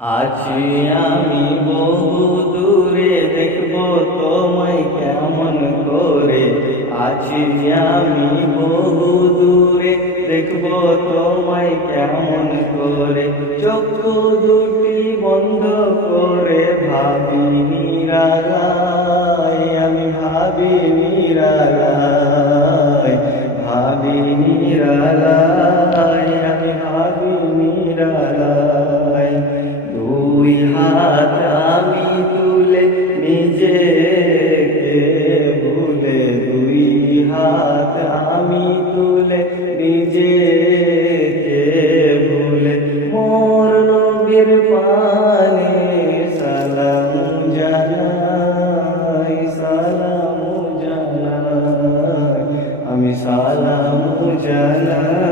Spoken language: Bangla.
আছি আমি বহু দূরে, দেখব তোমায় কেমন করে। আছি আমি বহু দূরে, দেখব তোমায় কেমন করে। চক্ষু দুটি বন্ধ করে ভাবি নিরালায়, আমি ভাবি নিরালায়, ভাবি নিরালায়, আমি ভাবি নিরালায়। দুই হাত আমি তুলে নিজেকে ভুলে, দুই হাত আমি তুলে নিজেকে ভুলে, মোর নবীর পানে সালাম জানাই, সালাম জানাই, আমি সালাম জানাই।